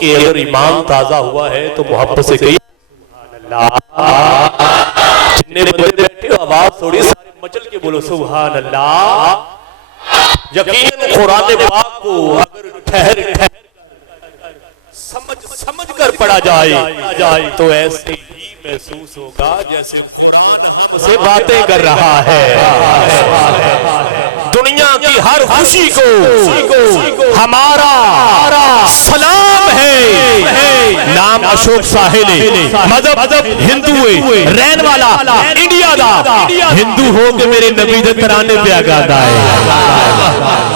कि अगर ईमान ताजा हुआ है तो मोहब्बत से कही जितने बंदे बैठे हो आवाज थोड़ी सारे मचल के बोलो सुभान अल्लाह। यकीनन कुरान पाक को अगर ठहर समझ कर पढ़ा जाए तो ऐसे ही महसूस होगा जैसे कुरान हमसे बातें कर रहा है। दुनिया की हर खुशी को हमारा सलाम है। नाम अशोक साहिल मजहब हिंदू रहन वाला इंडिया दा हिंदू हो के मेरे नबी दे तराने पे गाता है।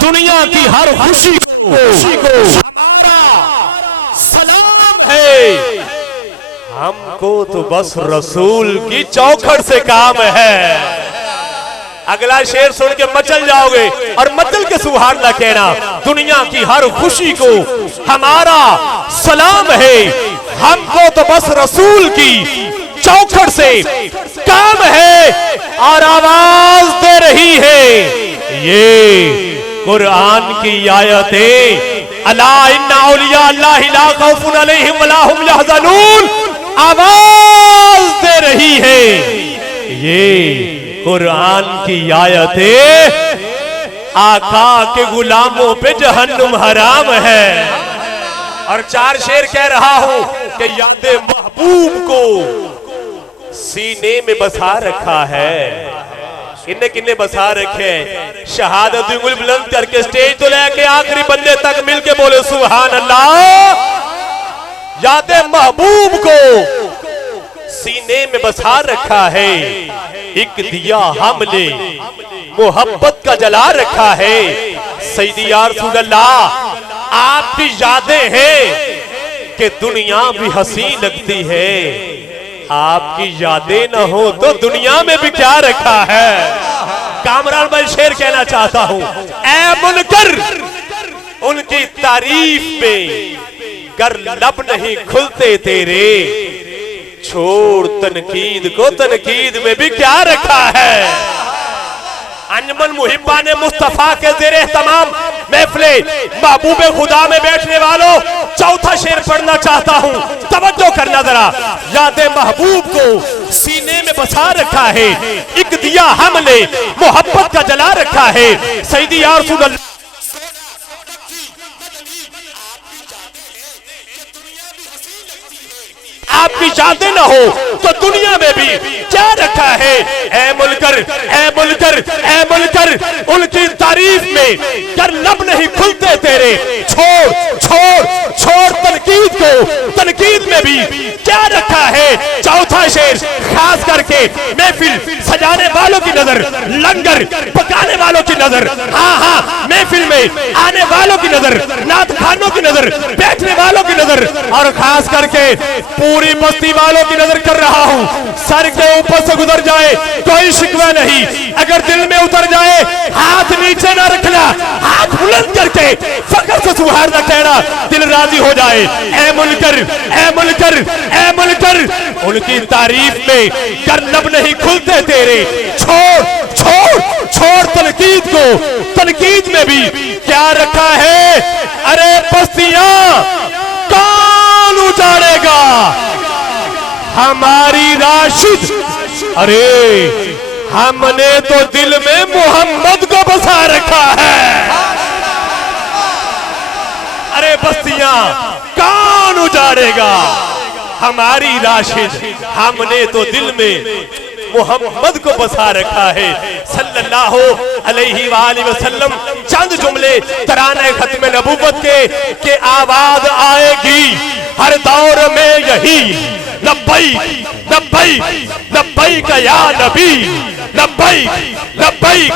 दुनिया की हर खुशी को हमारा सलाम है। हमको तो बस रसूल की चौखट से काम है। अगला शेर सुन के मचल जाओगे और मचल के सुभान अल्लाह कहना। दुनिया की हर खुशी को हमारा सलाम है। हमको तो बस रसूल की चौखट से काम है और आवाज दे रही है ये कुरान की आयतें। अला इन्ना औलिया अल्लाहि ला खौफुन अलैहिम वला हुम यहज़नून आवाज दे रही है ये कुरान की आयतें। आका के गुलामों पे जहन्नुम हराम है। और चार शेर कह रहा हूं कि यादे महबूब को सीने में बसा रखा है। किन्ने किन्ने बसा रखे शहादत उंगली बुलंद करके स्टेज तो लेके आखिरी बंदे तक मिलके बोले सुभान अल्लाह। यादे महबूब को सीने में बसा रखा है। एक दिया हमने मोहब्बत का जला रखा है। सैयदी या रसूल अल्लाह आपकी यादें हैं कि दुनिया भी हंसी लगती है। आपकी यादें न हो तो दुनिया में भी क्या रखा है। कामरान भाई शेर कहना चाहता हूं ऐ मुनकर उनकी तारीफ में कर लब नहीं खुलते तेरे। छोड़ तनकीद को तनकीद में भी क्या रखा है। अंजमन मुहिब्बा ने मुस्तफा के ज़ेरे तमाम महफिले महबूबे खुदा में बैठने वालों चौथा शेर पढ़ना चाहता हूं। तवज्जो करना जरा। यादे महबूब को सीने में बसा रखा है। एक दिया हमने मोहब्बत का जला रखा है। सैयदी या रसूल अल्लाह आपकी यादें न हो तो दुनिया में भी क्या रखा है। ऐ मुनकर ऐ मुनकर ऐ मुनकर उनकी तारीफ में कर लब नहीं खुलते तेरे। छोड़ छोड़ छोड़ तनकीद को तनकीद में भी क्या रखा है। चौथा शेर खास करके महफिल सजाने वालों की नजर लंगर पकाने वालों की नजर हाँ हाँ महफिल में आने वालों की नजर नात खानों की नजर बैठने वालों की नजर और खास करके पूरी बस्ती वालों की नजर कर रहा हूं। सर के ऊपर से गुजर जाए कोई शिकवा नहीं। अगर दिल में उतर जाए हाथ नीचे ना रखना। हाथ बुलंद करके फकर से सुभान अल्लाह कहना दिल राजी हो जाए। ऐ मुनकर ऐ मुनकर ऐ मुनकर उनकी तारीफ में कर लब नहीं खुलते तेरे। छोड़ छोड़ छोड़ तनकीद को तनकीद में भी क्या रखा है। अरे बस्तियां कौन उजाड़ेगा हमारी राशिद। अरे हमने तो दिल में मोहम्मद को बसा रखा है। अरे बस्तियां कौन उजाड़ेगा हमारी राशिद। हमने तो दिल में मोहम्मद को बसा रखा है सल्लल्लाहु अलैहि वसल्लम। चंद जुमले तराने खत्म नबूवत के आवाज आएगी हर दौर में यही लब्बैक लब्बैक लब्बैक या नबी लब्बैक लब्बैक।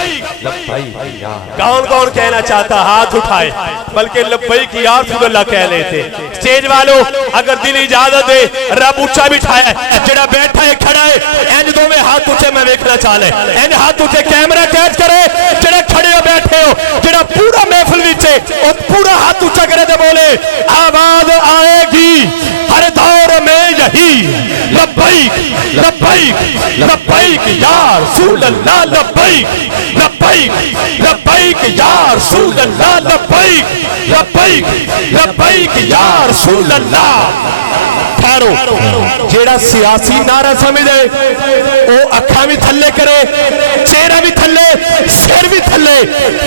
कौन कौन कहना चाहता हाथ उठाए बल्कि लब्बैक या रसूल अल्लाह कह लेते। स्टेज वालों अगर दिल इजाजत दे रब ऊंचा बिठाया जेड़ा बैठा है खड़ा है इंज दो में हाथ ऊंचे मैं देखना चाहले इंज हाथ ऊंचे कैमरा कैच करे जेड़ा खड़े हो बैठे हो जेड़ा पूरा महफिल विच और पूरा हाथ ऊंचा करे दे बोले आवाज आएगी हर दौर में यही लब्बैक लब्बैक लब्बैक या रसूल अल्लाह लब्बैक लब्बैक लब्बैक या रसूल अल्लाह लब्बैक लब्बैक लब्बैक या रसूल अल्लाह। ठहरो, जेड़ा सियासी नारा समझे वो अखा भी थले करे, चेहरा भी थले, सिर भी थले,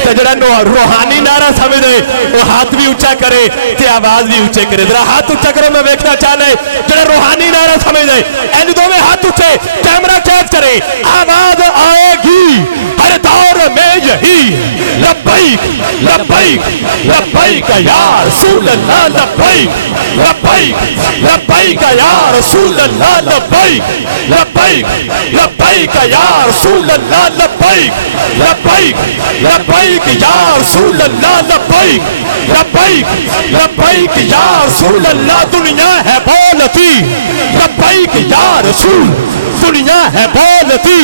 तो जेड़ा रूहानी नारा समझे वो हाथ भी ऊंचा करे ते आवाज भी ऊंचे करे। जरा हाथ ऊंचा करो, मैं देखना चाहना है जेड़ा रूहानी नारा समझे इन दोनों हाथ ऊंचे, कैमरा कैच करे, आवाज आएगी हर दौर में यही लब्बैक लब्बैक लब्बैक या रसूल अल्लाह लब्बैक लब्बैक लब्बैक या रसूल अल्लाह लब्बैक लब्बैक लब्बैक या रसूल अल्लाह लब्बैक लब्बैक लब्बैक या रसूल अल्लाह लब्बैक लब्बैक लब्बैक या रसूल अल्लाह। दुनिया है बोलती लब्बैक या रसूल, दुनिया है बोलती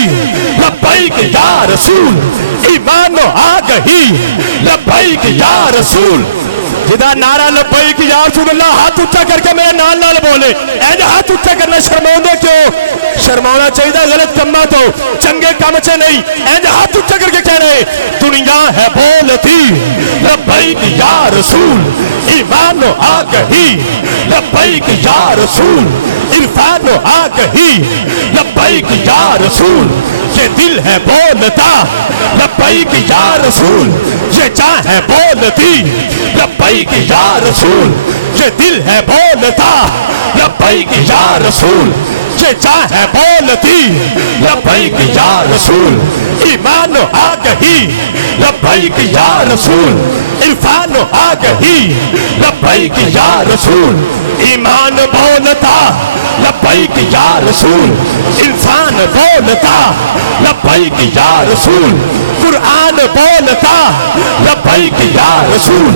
लब्बैक या रसूल, ईमान आ गई लब्बैक या रसूल। जिदा नारा लब्बैक या रसूल अल्लाह हाथ ऊंचा करके मेरे नाल नाल बोले। ऐसे हाथ ऊंचा करना शर्माउंदे क्यों? शर्माना चाहिए गलत कम्मा तो, चंगे काम से नहीं। ऐसे हाथ ऊंचा करके कह रहे दुनिया है बोलती लब्बैक या रसूल, ईमान आ गई लब्बैक या रसूल, इरफान आ गई लब्बैक या रसूल। ये दिल है बोलता लब्बैक या रसूल, ये जान है बोलती लब्बैक या रसूल, ये दिल है बोलता लब्बैक या रसूल, ये जान है बोलती लब्बैक या रसूल। ईमान आ गई लब्बैक या रसूल, इरफान आ गई लब्बैक या रसूल। ईमान बोलता लब्बैक या रसूल, इंसान बोलता लब्बैक या रसूल, कुरान बोलता लब्बैक या रसूल,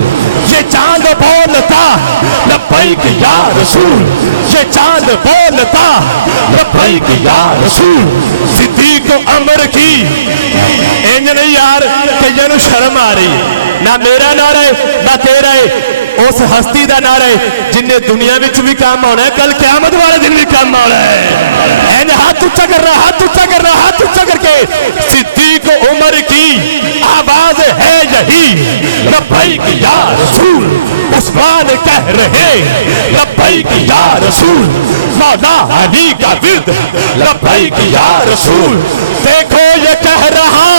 ये चांद बोलता लब्बैक या रसूल, ये चांद बोलता लब्बैक या रसूल। सिद्दीक अमर की इंज नहीं यार, कईयां शर्म आ रही ना मेरा नारा है ना तेरा है, उस हस्ती का नारा है जिन्हें दुनिया में भी काम आना है, कल क़यामत वाले दिन भी काम आना है। हाथ ऊंचा कर रहा, हाथ ऊंचा कर रहा, हाथ ऊंचा करके सिद्दीक उमर की आवाज है यही लब्बैक या रसूल। उस्मान कह रहे लब्बैक या रसूल, मौला अली का विर्द लब्बैक या रसूल। देखो ये कह रहा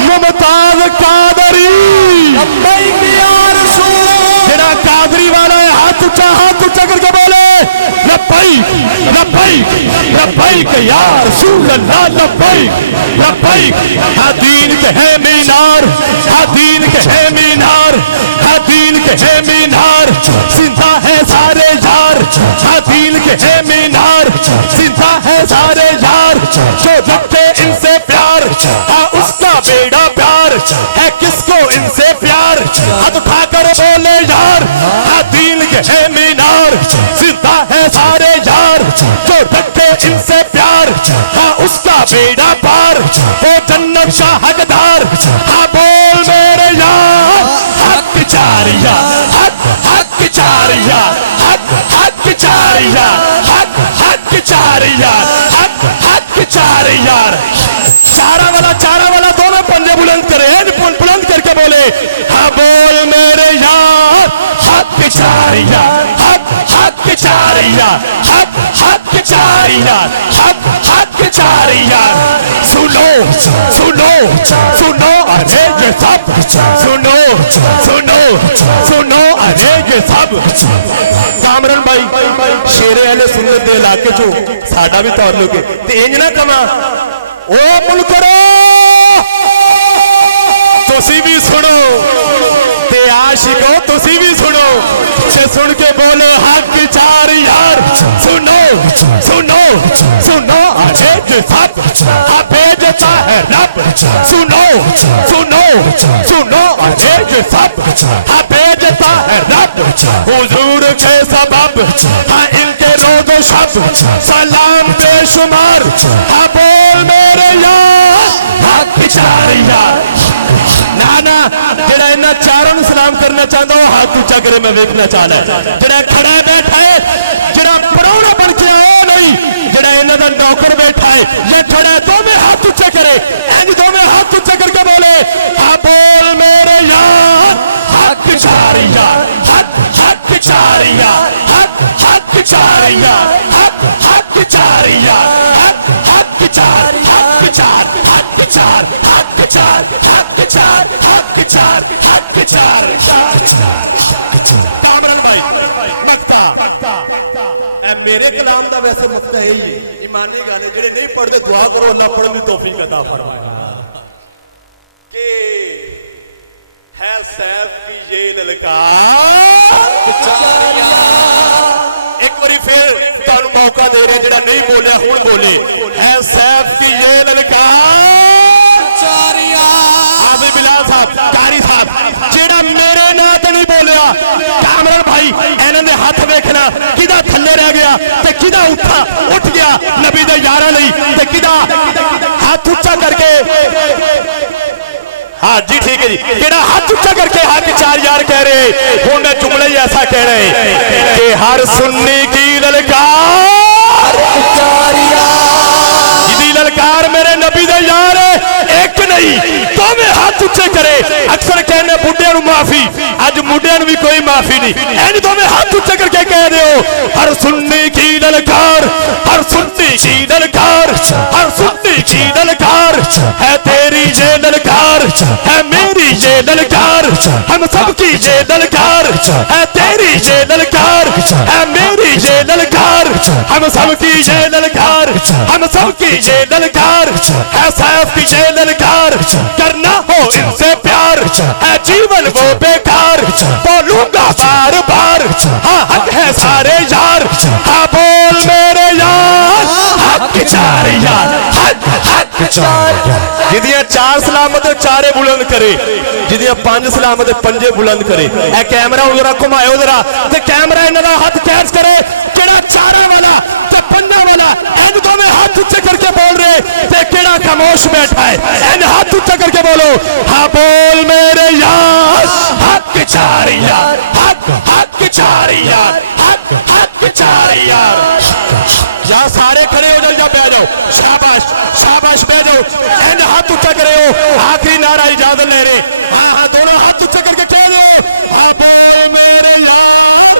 मुमताज कादरी लब्बैक या रसूल। जेड़ा कादरी वाला है हाथ ऊंचा करके बोले लब्बैक लब्बैक लब्बैक या रसूल अल्लाह लब्बैक लब्बैक। हाँ दीन के है मीनार, हाँ दीन के है मीनार, हाँ दीन के है मीनार, जिंदा है सारे यार, हाँ दीन के है मीनार, जिंदा है सारे यार। जो रखे इनसे प्यार हाँ उसका बेड़ा प्यार है, किसको इनसे प्यार हाथ उठाकर बोले यार। हाँ दीन के है मीनार, जिंदा है सारे यार। जो रखे इनसे प्यार हाँ उसका बेड़ा पार, वो जन्नत का हकदार। हाँ बोल मेरे यार हक चारिया, हक हक चारिया, हक हक चारिया, हक हक चारिया, हक हक चारिया। चारा वाला दोनों पंजे बुलंद करे, बुलंद करके बोले हाँ बोल मेरे यार हक चारिया, हक हक चारिया, हक हक चारिया, हक हक चारिया। सुनो सुनो सुनो अरे ये सब, सुनो सुनो सुनो अरे ये सब। कामरान भाई शेरे अहले सुन्नत दे इलाके चो साडा भी ताल्लुक है ते इंज ना कमा ओ मुल करो तुसी भी सुनो ते आशिको तुसी भी सुनो ते सुन के बोलो हक चार यार। सुनो सुनो सुनो अरे ये सब हाँ भेजता है रब। सुनो सुनो सुनो अरे ये सब हाँ भेजता है रब। हुजूर के सबब हाँ इनके रोज़ो शब सलाम बेशुमार। हाँ बोल मेरे यार हक चार यार। ना जेड़ा इन्हां चारों नूं सलाम करना चाहता वो हाथ ऊंचा करे, मैं देखना चाहना। जेड़ा खड़ा बैठा है जड़ा परौना बन के आया नहीं, जड़ा इन्हां दा नौकर बैठा है, ये थोड़ा दोवें हाथ उच्चे करे, इंज दोवें हाथ उच्चे करके बोले हाँ बोल मेरे यार हक चार यार, हक हक चार यार, हक हक चार यार, हक हक चार यार, हक हक चार, हक चार, हक चार, हक चार, हक चार, हक चार, हक चार, कामरान भाई मक्ता मक्ता ए मेरे कलाम दा वैसे मक्ता है ही ईमानी गल है, जेड़े नहीं पढ़दे दुआ करो अल्लाह पढ़न दी तौफीक अता फरमाए कि है सैफ की ये ललकार। एक बारी फिर तुहानू मौका दे रहे जेड़ा नहीं बोलिया हुण बोले है सैफ की ये ललकार। हाफिज बिलाल साहब कारी साहब जेड़ा मेरे नां ते नहीं बोलिया, कामरान भाई इन्हां दे हाथ वेखना किदा थल्ले रह गया ते किदा उठ गया नबी दे यारां लई ते किदा हाथ उच्चा करके हाँ जी ठीक है जी, केड़ा हाथ उच्चा करके हक चार यार कह रहे हुण मैं जुमला ही ऐसा कह रहे कि हर सुन्नी की ललकार जिदी ललकार मेरे नबी दे यार एक नहीं तो मैं हाथ उच्चे करे। अक्सर कहने बुढ़िया नू माफी, अज मुंडिया नू भी कोई माफी नहीं, एंड तो मैं हाथ उच्चे करके कह दे हर सुन्नी की ललकार, हर सुन्नी की ललकार, हर सुन्नी की ललकार है तेरी ये ललकार, है मेरी ये ललकार, हम सबकी ये ललकार है तेरी ये ललकार, है मेरी ये ललकार, हम सबकी ये ललकार, हम सबकी ये ललकार है सैफ की ये ललकार। करना हो इनसे प्यार है जीवन वो बेकार, बोलूंगा बार बार हाँ हक है सारे यार, हाँ बोल मेरे यार हक चार यार, हक हक चार जिदियां चार सलामत चारे बुलंद करे, जिदियां पंज सलामत पंजे बुलंद करे। ए कैमरा जरा घुमाओ जरा ते कैमरा इन्हां दा हाथ कैच करे, केड़ा चारा वाला ते पंजा वाला इन दोवें हाथ उच्चे करके बोल रहे ते केड़ा खामोश बैठा है इन हाथ उच्चे करके बोलो हाँ बोल मेरे यार हक चार यार, हक हक चार यार, हक हक चार यार। या सारे खड़े हो जाओ या बैठ जाओ, शाबाश शाबाश बैठ जाओ, इन हाथ उच्चा करे हो आखिरी नारा इजाजत ले रहे हाँ हाँ दोनों हाथ उच्चा करके कह दो हाँ बोल मेरे यार।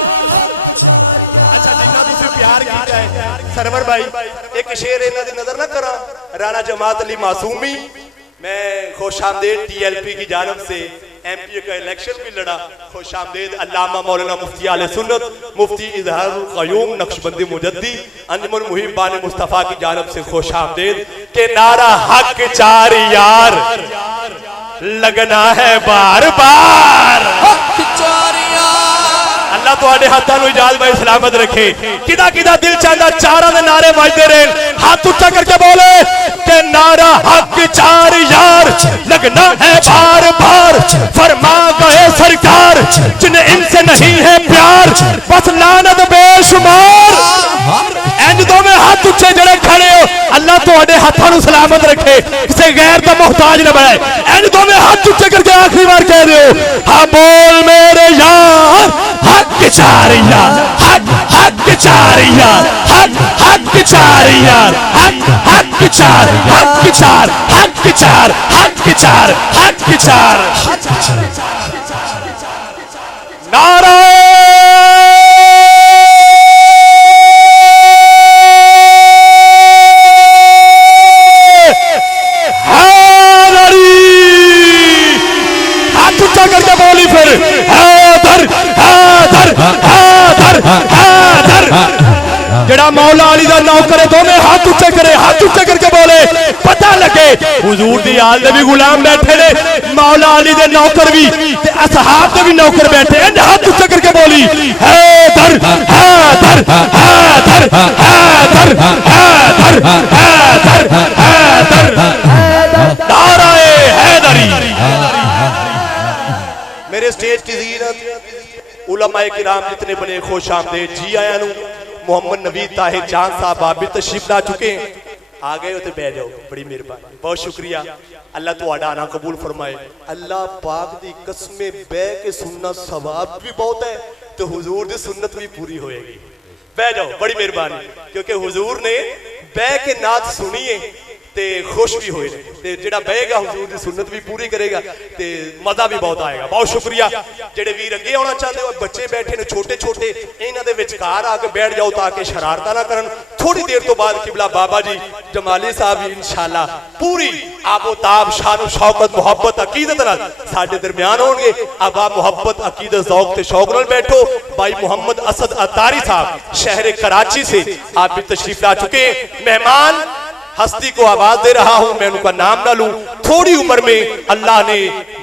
अच्छा जिन्ना भी प्यार किया है सरवर भाई एक शेर इन्हां दी नजर ना करा, राणा जमात अली मासूमी मैं खुशामदीद टीएलपी की जानब से एमपी का इलेक्शन भी लड़ा, खुशामदीद अल्लामा मौलाना मुफ्ती आले सुन्नत मुफ्ती इजहारुल क़य्यूम नक्शबंदी मुजद्दी अंजुमन मुहिब्बान मुस्तफ़ा की जानब से खुशामदीद के नारा हक चार यार लगना है बार बार, हक चार अल्लाह तुहाडे हाथां नूं इजाज़त भाई सलामत रखे। किदा किदा दिल चाहता चारा दे नारे वजदे रहे, हाथ उच्चा करके बोले के नारा हक चार यार लगना है बार बार, फरमा गए सरकार जिन्हें इनसे नहीं है प्यार बस लानत बेशुमार। इंज दोवें हाथ उच्चे जड़े खड़े हो अल्लाह तुहाडे हाथां नूं सलामत रखे, किसी गैर दा मोहताज न बनाए। इंज दोवें हाथ उच्चे करके आखिरी बार कह रहे हो हाँ बोल मेरे यार हक चार यार, हक हक चार यार, हक हक चार यार, हक हक चार, हक चार, हक चार, हक चार, हक चार। नारा हाथ उच्चा करके बोली फिर हैदर हैदर हैदर हैदर। जड़ा मौला अली दा नौकर दोनों हाथ उच्चे करे, हाथ उच्चे करके बोले पता लगे हुजूर दी आल दे भी गुलाम बैठे ने, मौला अली दे नौकर भी ते असहाब दे भी नौकर बैठे हैं। हाथ उच्चे करके बोली हैदर हैदर हैदर हैदर हैदर हैदर हैदर नाराए हैदरी। मेरे स्टेज की ज़ीनत उलमाए किराम जितने बने खुश आमदेद जी आया नू मोहम्मद नबी ताहिर चांद साहब आप भी तशरीफ ला चुके हैं, आ गए हो तो बैठ जाओ, बड़ी मेहरबानी बहुत शुक्रिया। अल्लाह तुहाडा आना कबूल फरमाए। अल्लाह पाक दी कसमें बह के सुनना सवाब भी बहुत है तो हुजूर दी सुन्नत भी पूरी होएगी। बह जाओ, बड़ी मेहरबानी, क्योंकि हुजूर ने बह के नात सुनीए ते खुश भी होए ते जेड़ा बहेगा हुजूर की सुन्नत भी पूरी करेगा ते मजा भी बहुत आएगा। बहुत शुक्रिया। जेडे वीर अगे आना चाहते हो, बच्चे बैठे ने छोटे छोटे, इन्हां दे विचकार आके बैठ जाओ ताकि शरारतां ना करन। थोड़ी देर तो बाद किबला बाबा जी जमाली साहब भी इंशाअल्लाह पूरी आबोताब शान शौकत मुहब्बत अकीदत नाल साडे दरमियान होंगे। अब आप मुहब्बत अकीदत ज़ौक ते शौक नाल बैठो। भाई मोहम्मद असद अतारी साहब शहर कराची से आप भी तशरीफ ला चुके हैं। मेहमान हस्ती को आवाज दे रहा हूं, मैं उनका नाम ना लूं। थोड़ी उम्र में अल्लाह ने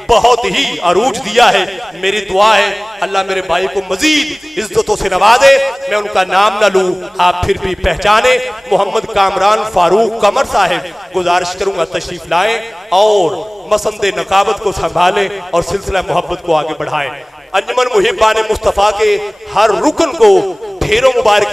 बहुत ही अरूज दिया है। मेरी दुआ है अल्लाह मेरे भाई को मजीद इज्जतों से नवाजे। मैं उनका नाम ना लूं, आप फिर भी पहचाने। मोहम्मद कामरान फारूक कमर साहब, गुजारिश करूंगा तशरीफ लाएं और मसंदे नकाबत को संभालें और सिलसिला मोहब्बत को आगे बढ़ाएं। अंजुमन मुहिब्बान मुस्तफ़ा के हर रुकन को ढेरों मुबारक,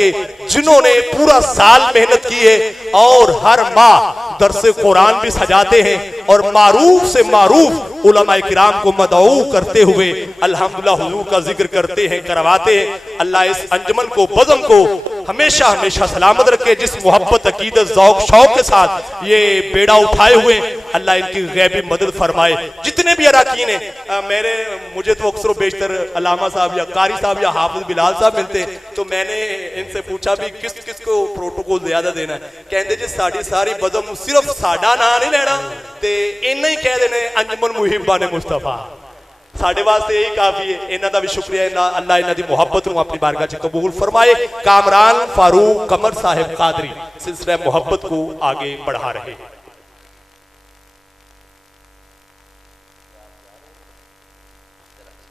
जिन्होंने पूरा साल मेहनत की है और हर माह दरसे कुरान भी सजाते हैं और मारूफ से मारूफ उलमाए किराम को मदऊ करते हुए अल्हम्दुलिल्लाह हुजूर का जिक्र करते हैं, करवाते हैं। अल्लाह इस अंजुमन को, बज़म को हमेशा हमेशा सलामत रखे। जिस मोहब्बत अकीदत ज़ौक शौक के साथ ये बेड़ा उठाए हुए, अल्लाह इनकी गैबी मदद फरमाए। जितने भी अराकीन हैं, मुझे तो अक्सर बेशतर अलामा साहब या कारी साहब या हाफिज बिलाल साहब मिलते, तो मैंने इनसे पूछा भी किस किस को प्रोटोकॉल ज्यादा देना है। कहते जी साड़ी सारी बज़म सिर्फ साडा ना नहीं लेना ते इन्ना ही कह देने अंजुमन मुहिब्बान मुस्तफ़ा, साडे वास्ते यही काफी है। इन्हां दा भी शुक्रिया। अल्लाह इन्हां दी मुहब्बत नूं अपनी बारगाह च कबूल फरमाए। कामरान फारूक कमर साहिब कादरी सिलसिला मोहब्बत को आगे बढ़ा रहे।